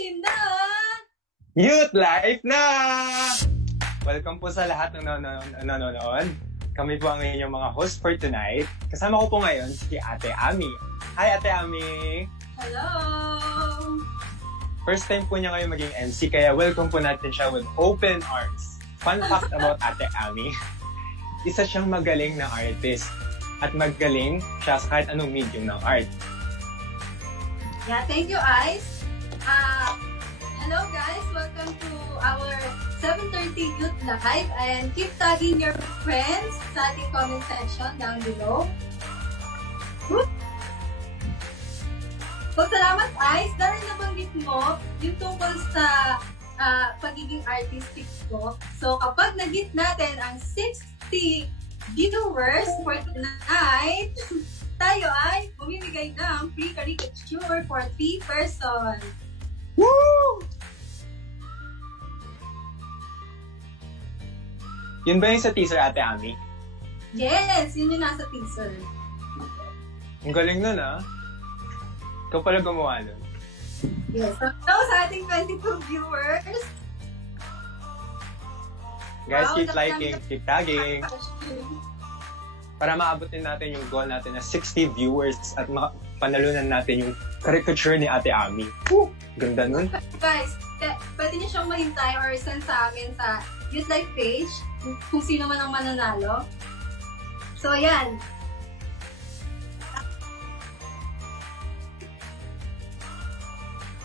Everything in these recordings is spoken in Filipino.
team na! Youth Life na! Welcome po sa lahat ng nanonood. Kami po ang inyong mga host for tonight. Kasama ko po ngayon si Ate Ami. Hi, Ate Ami! Hello! First time po niya ngayon maging MC, kaya welcome po natin siya with open arms. Fun fact about Ate Ami, isa siyang magaling na artist. At magaling siya sa kahit anong medium ng art. Yeah, thank you, Ice. Hello guys, welcome to our 7:30 Youth Live and keep tagging your friends sa ating comment section down below. So, salamat Ice, dahil nabanggit mo yung tungkol sa pagiging artistic ko. So, kapag nag-hit natin ang 60 viewers for tonight, tayo ay bumibigay ng free caricature for 3 persons. Woo! Yun ba yung sa teaser, Ate Ami? Yes, yun yung nasa teaser. Ang galing nun, ah. Ikaw pala gumawa nun. Yes. So, sa ating 22 viewers, guys, keep liking, keep tagging. Para maabot din natin yung goal natin na 60 viewers at panalunan natin yung caricature ni Ate Ami. Woo! Ganda nun. Guys, pwede niyo siyang mahintay or send sa amin sa Youth Life page kung sino man ang mananalo. So, ayan.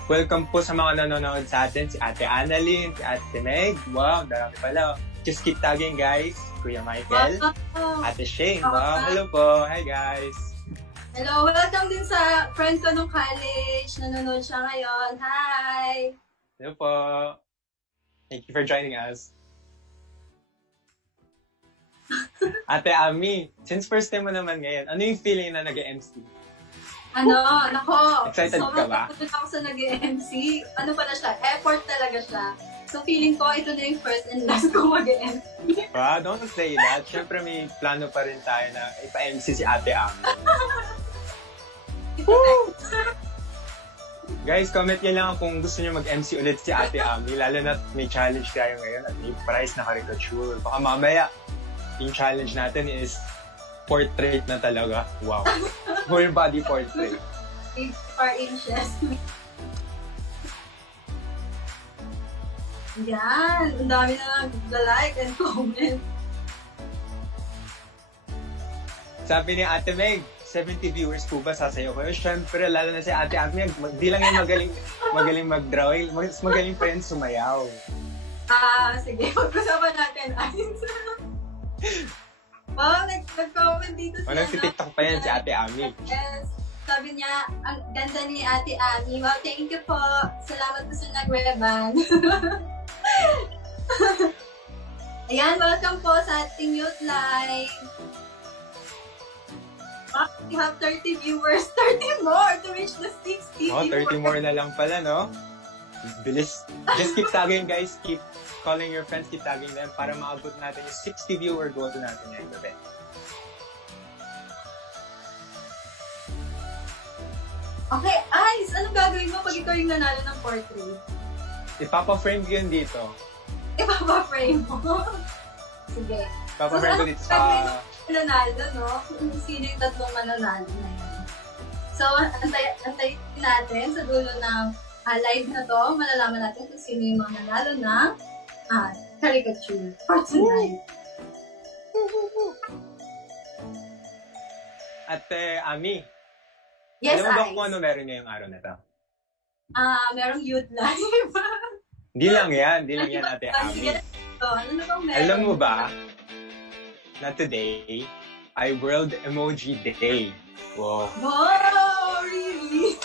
Welcome po sa mga nanonood sa atin, si Ate Annalyn, si Ate Meg. Wow, darami pala. Just keep tagging, guys. Kuya Michael, Ate Shane. Wow, hello po. Hi, guys. Hello, welcome din sa friend ko nung college. Nanonood siya ngayon. Hi! Hello po. Thank you for joining us. Ate Ami, since first time mo naman ngayon, ano yung feeling na nag-MC? Nako. Excited ka ba? Sobrang ako sa nag-MC. Ano pala siya? Effort talaga siya. So feeling ko, ito na yung first and last ko mag-MC. Wow, don't say that. Siyempre may plano pa rin tayo na ipa-MC si Ate Ami. Guys, comment nyo lang kung gusto nyo mag-MC ulit si Ate Ami. Lalo na may challenge tayo ngayon at may prize na caricature. Baka mamaya, yung challenge natin is portrait na talaga. Wow. Whole body portrait. 4 inches. Yan. Ang dami na nag-like and comment. Sabi ni Ate Meg, 70 viewers po ba sasayaw kayo? Siyempre, lalo na si Ate Meg, di lang yan magaling mag-drawing, mas magaling pa yan sumayaw. Sige. Pag-usapan natin. Wow, nag-comment dito siya. Walang si TikTok pa yan, si Ate Ami. Yes. Sabi niya, ang ganda ni Ate Ami. Wow, thank you po. Salamat po sa nag-reban. Ayan, welcome po sa ating Youth Live. Wow, we have 30 viewers. 30 more to reach the 60 Oh, 30 viewers. more na lang pala, no? Bilis. Just keep tagging, guys. Keep calling your friends, keep tagging them para maabot natin yung 60 viewer goal natin ngayong gabi. Okay, Ice, anong gagawin mo pag ikaw yung nanalo ng portrait? Ipapa-frame ko yun dito. Ipapa-frame mo? Sige. Ipapa-frame ko dito sa... Mananalo, no? Kung sino yung tatlong mananalo na yun. So, antayin natin sa dulo ng live na to, malalaman natin kung sino yung mananalo ng caricature for tonight. Ate Ami, Yes, alam mo ba Ice. kung ano meron ngayong araw na to? Merong Youth Live. Di lang yan, Ate Ami. Ano na bang meron? Alam mo ba na today ay World Emoji Day? Wow. Wow, really?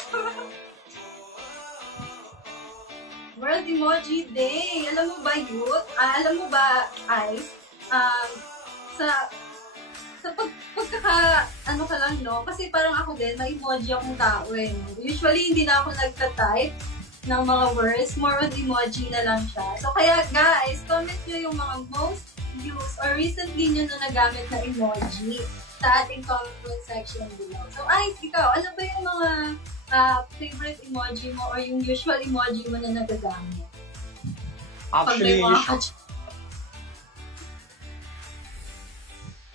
World Emoji Day. Alam mo ba, Youth? Alam mo ba, Ice? Sa ano ka lang, no? Kasi parang ako din, may emoji akong tao eh. Usually, hindi na ako nagka-type ng mga words. More on emoji na lang siya. So, kaya guys, comment nyo yung mga most used or recently nyo na nagamit na emoji sa ating comment section below. So, Ice, ikaw, ano ba yung mga favorite emoji mo or yung usual emoji mo na nagagamit?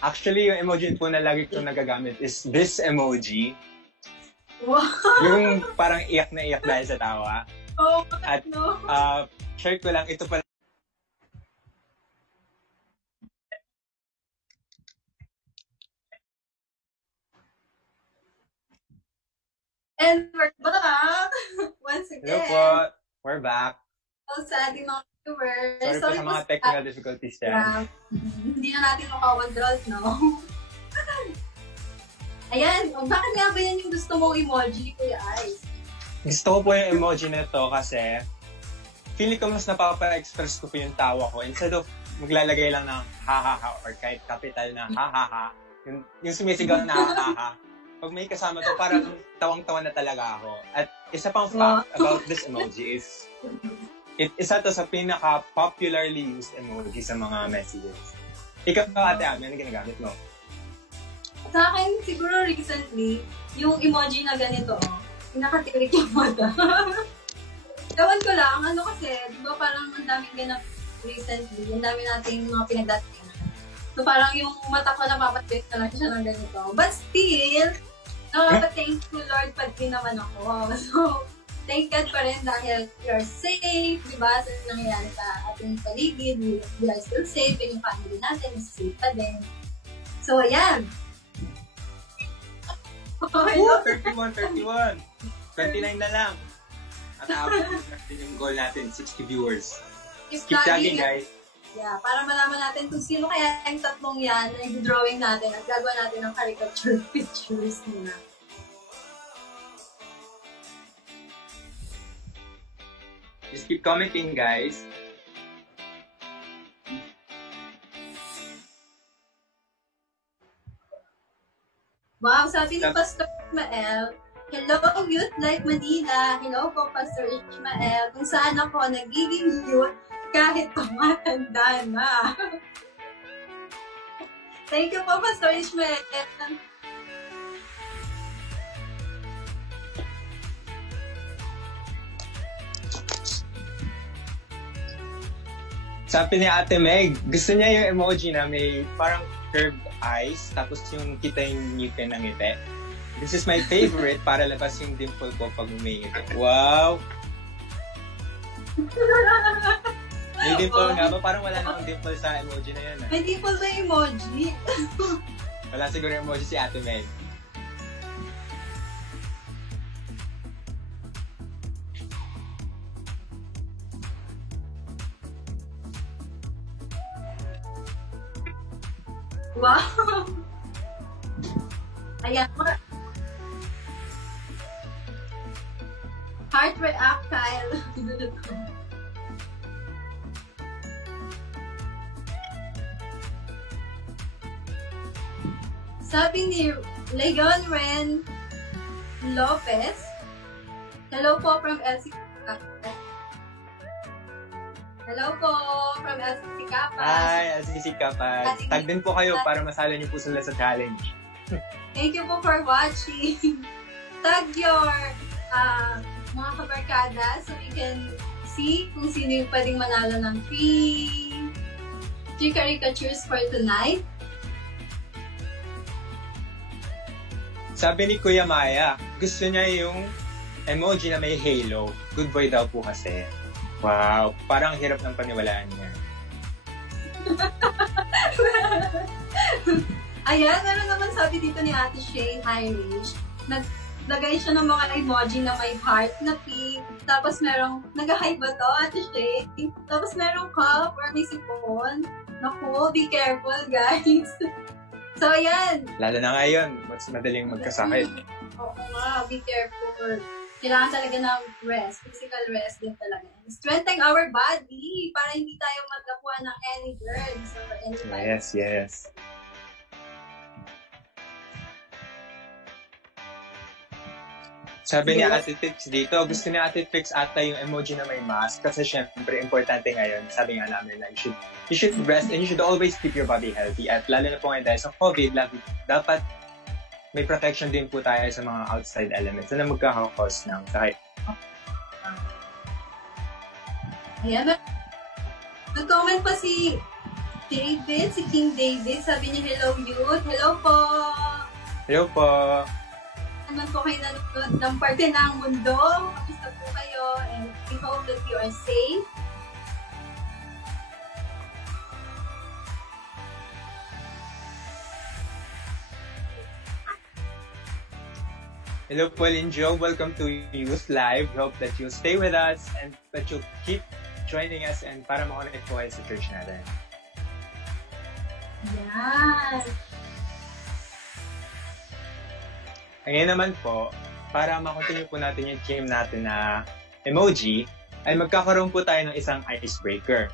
Actually, yung emoji po na lagi ko nagagamit is this emoji. Wow! Yung parang iyak na iyak dahil sa tawa. Oh, at no. Share ko lang, ito pala. And we're back! Once again. Hello po. We're back. So, sa ating mga viewers. Sorry po sa mga technical difficulties dyan. Hindi na natin makakontrol, no? Ayan, bakit nga ba yan yung gusto mong emoji, Kuya Ice? Gusto ko po yung emoji na to kasi feeling ko mas napapa-express ko po yung tawa ko. Instead of maglalagay lang ng ha-ha-ha or kahit capital na ha-ha-ha, yung sumisigaw na ha-ha-ha, pag may kasama to, parang tawang-tawa na talaga ako. At isa pang fact about this emoji is isa to sa pinaka-popularly used emoji sa mga messages. Ikaw ba, Ate Ami, ano ginagamit mo? Sa akin, siguro recently, yung emoji na ganito, nakatirik yung mata. Ewan ko lang, kasi, di ba parang ang daming ganap recently, ang dami nating mga pinagdating. So parang yung mata ko napapatwit na lang siya ng ganito. But still, thankful Lord pa din naman ako. So, thank God pa rin dahil we are safe, di ba? Sa nangyayari sa ating paligid, we are still safe, and yung family natin is safe pa din. So, ayan. Oh, 31. 29 na lang. At abot natin yung goal natin, 60 viewers. Keep tagging, guys. Yeah, para malaman natin kung sino kaya yung tatlong yan na i-drawing natin at gagawa natin ng caricature pictures muna. Just keep commenting, guys. Wow, sabi ni Pastor Ishmael, hello, Youth Like Manila. Hello po, Pastor Ishmael. Kung saan ako nagiging youth kahit tumatanda na. Thank you po, Pastor Ishmael. Sabi ni Ate Meg, gusto niya yung emoji na may parang curved eyes, tapos yung kita yung ngipin ng ngiti. This is my favorite para labas yung dimple ko pag umingiti. Wow! May dimple nga ba? Parang wala namang dimple sa emoji na yan. May dimple ba emoji? Wala siguro yung emoji si Ate Meg. Wow! Ayan. Heart react, Kyle. Sabi ni Leon Ren Lopez, hello po from LC Kapas. Hello po from LC Kapas. Hi, LC Kapas. Tag din po kayo para masala niyo po sila sa challenge. Thank you po for watching. Tag your mga kabarkada so we can see kung sino yung pwedeng manalo ng free caricatures for tonight. Sabi ni Kuya Maya, gusto niya yung emoji na may halo. Good boy daw po kasi. Wow, parang hirap ng paniwalaan niya. Ayan, meron naman sabi dito ni Ate Shay Hirish. Naglagay siya ng mga emoji na may heart na pink. Tapos merong, nag-hi ba to, Ate Shay? Tapos merong cup or may sipon. Naku, be careful, guys. So, ayan. Lalo na ngayon, mas madaling magkasakit. Oo nga, be careful. Kailangan talaga ng rest, physical rest din talaga. Strengthening our body para hindi tayo magkakuha ng any germs or any virus. Yes. Sabi ni Ate Tix dito, gusto ni Ate Tix ata yung emoji na may mask kasi syempre importante ngayon. Sabi nga namin na you should rest and you should always keep your body healthy. At lalo na po ngayon dahil sa COVID, dapat may protection din po tayo sa mga outside elements na magkakakos ng sakit. Ayan. Nag-comment pa si David, si King David. Sabi niya, hello youth. Hello po. Hello po. Naman po kayo nanonood ng parte ng mundo. Kamusta po kayo? And we hope that you are safe. Hello po, Linjo. Welcome to Youth Live. Hope that you'll stay with us and that you'll keep joining us and para makonect po kayo sa church natin. Yan. Ngayon naman po, para makontinue po natin yung theme natin na emoji, ay magkakaroon po tayo ng isang icebreaker.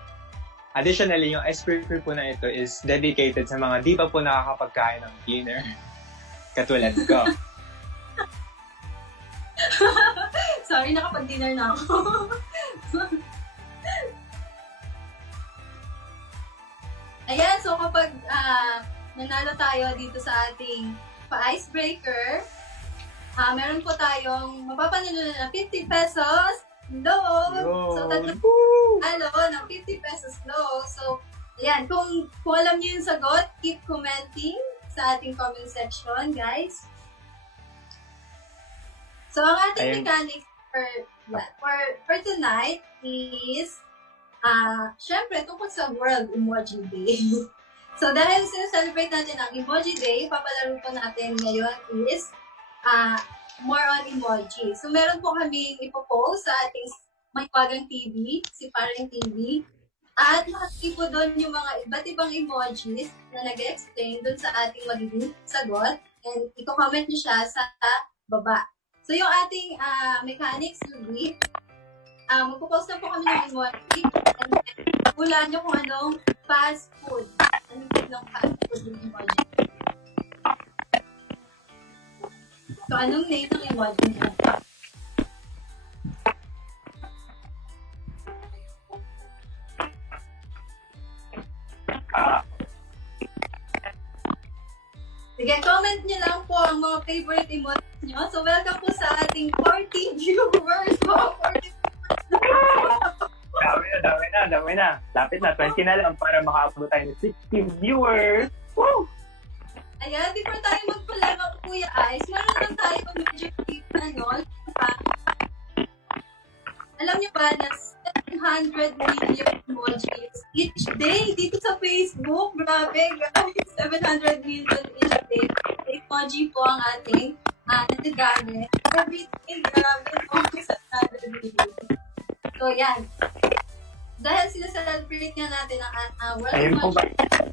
Additionally, yung icebreaker po na ito is dedicated sa mga di pa po nakakapagkain ng dinner. Katulad ko. Sorry, nakapag-dinner na ako. Ayan, so kapag nanalo tayo dito sa ating pa-icebreaker, meron po tayong mapapanalo na 50 pesos loan. So, ng 50 pesos loan. So, ayan, kung alam niyo yung sagot, keep commenting sa ating comment section, guys. So, ang ating mechanics for tonight is, syempre, tungkol sa World Emoji Day. So, dahil celebrate natin ang Emoji Day, papalaro po natin ngayon is more on emoji. So, meron po kami ipopost sa ating Maywagang TV, si Parang TV, at makikita po doon yung mga iba't ibang emojis na nag-explain doon sa ating magiging sagot, and i-comment nyo siya sa baba. So, yung ating mechanics will be, magpo-post na po kami ng emoji, and hulaan nyo kung anong fast food. Anong type ng fast food yung emoji. So, anong name ng emoji natin? Sige, comment nyo lang po ang mga favorite emoji nyo. So, welcome po sa ating 40 viewers. Wow, 40 Dami na. Lapit na. 20 na lang para makaabot tayo ng 60 viewers. Woo! Ayan, before tayo magpalaro, Kuya Ice, meron lang tayo medyo alam nyo ba na 700 million emojis each day dito sa Facebook? Grabe, guys. 700 million each day. Emoji po ang ating nagagamit. Everything, grabe po. 700 million. So, yan. Dahil sinaselebrate nga natin ang World Emoji Day.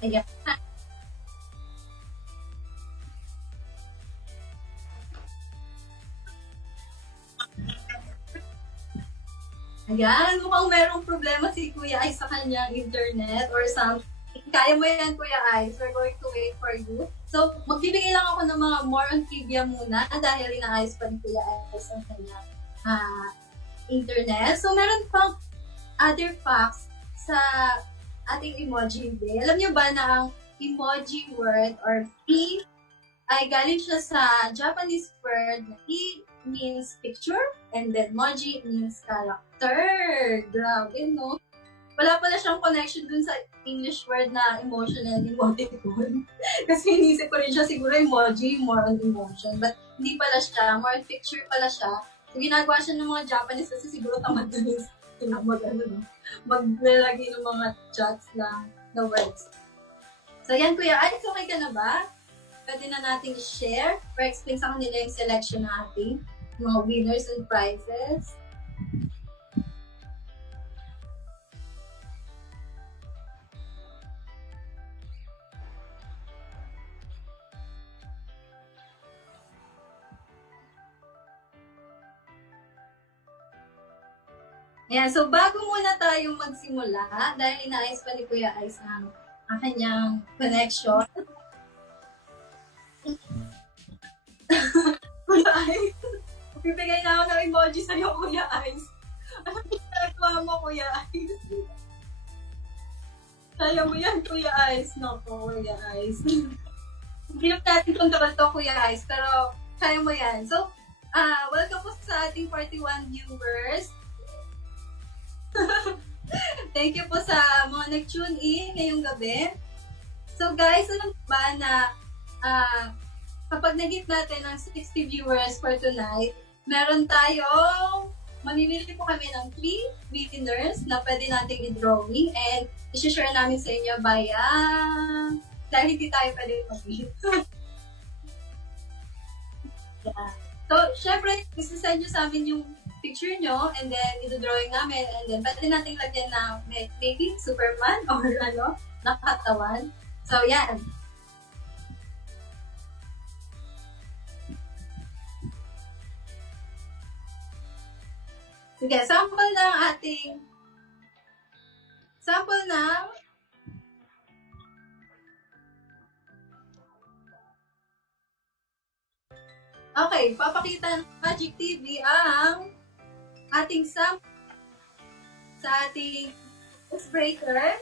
Ayan. Ayan, mukhang merong problema si Kuya Ice sa kanyang internet or something. Kaya mo yan, Kuya Ice. We're going to wait for you. So, magbibigay lang ako ng mga more on trivia muna dahil inaayos pa ni Kuya Ice ang kanyang internet. So, meron pang other facts sa ating emoji day. Alam niyo ba na ang emoji word or P ay galing siya sa Japanese word na P means picture and then emoji means character. Grabe, no? Wala pala siyang connection dun sa English word na emotional emoticon. Kasi inisip ko rin siya siguro emoji, more on emotion. But hindi pala siya, more on picture pala siya. So ginagawa siya ng mga Japanese kasi siguro tamad na rin maglalagay ng mga chats lang na words. So yan, Kuya Alex, okay ka na ba? Pwede na natin i-share or explain sa kanila yung selection natin, mga winners and prizes. Ayan, so bago muna tayong magsimula, dahil inaayos pa ni Kuya Ice ang kanyang connection. Kuya Ice, Bibigay na ako ng emoji sa'yo, Kuya Ice. Ano ginagawa mo, Kuya Ice? Kaya mo yan, Kuya Ice. Naku, Kuya Ice. Hindi natin control to, Kuya Ice, pero kaya mo yan. So, welcome po sa ating 41 viewers. Thank you po sa mga nag-tune in ngayong gabi. So guys, alam ba na kapag nag-hit natin ng 60 viewers for tonight, meron tayong, mamimili po kami ng 3 winners na pwede nating i-drawing and i-share namin sa inyo via, dahil hindi tayo pwede mag-hit. Yeah. So, syempre, isasend nyo sa amin yung picture nyo and then i-drawing namin and then pwede nating lagyan na maybe Superman or nakatawan. So, yan. Sige, sample ng ating okay, papakita ng Magic TV ang ating sample sa ating icebreaker.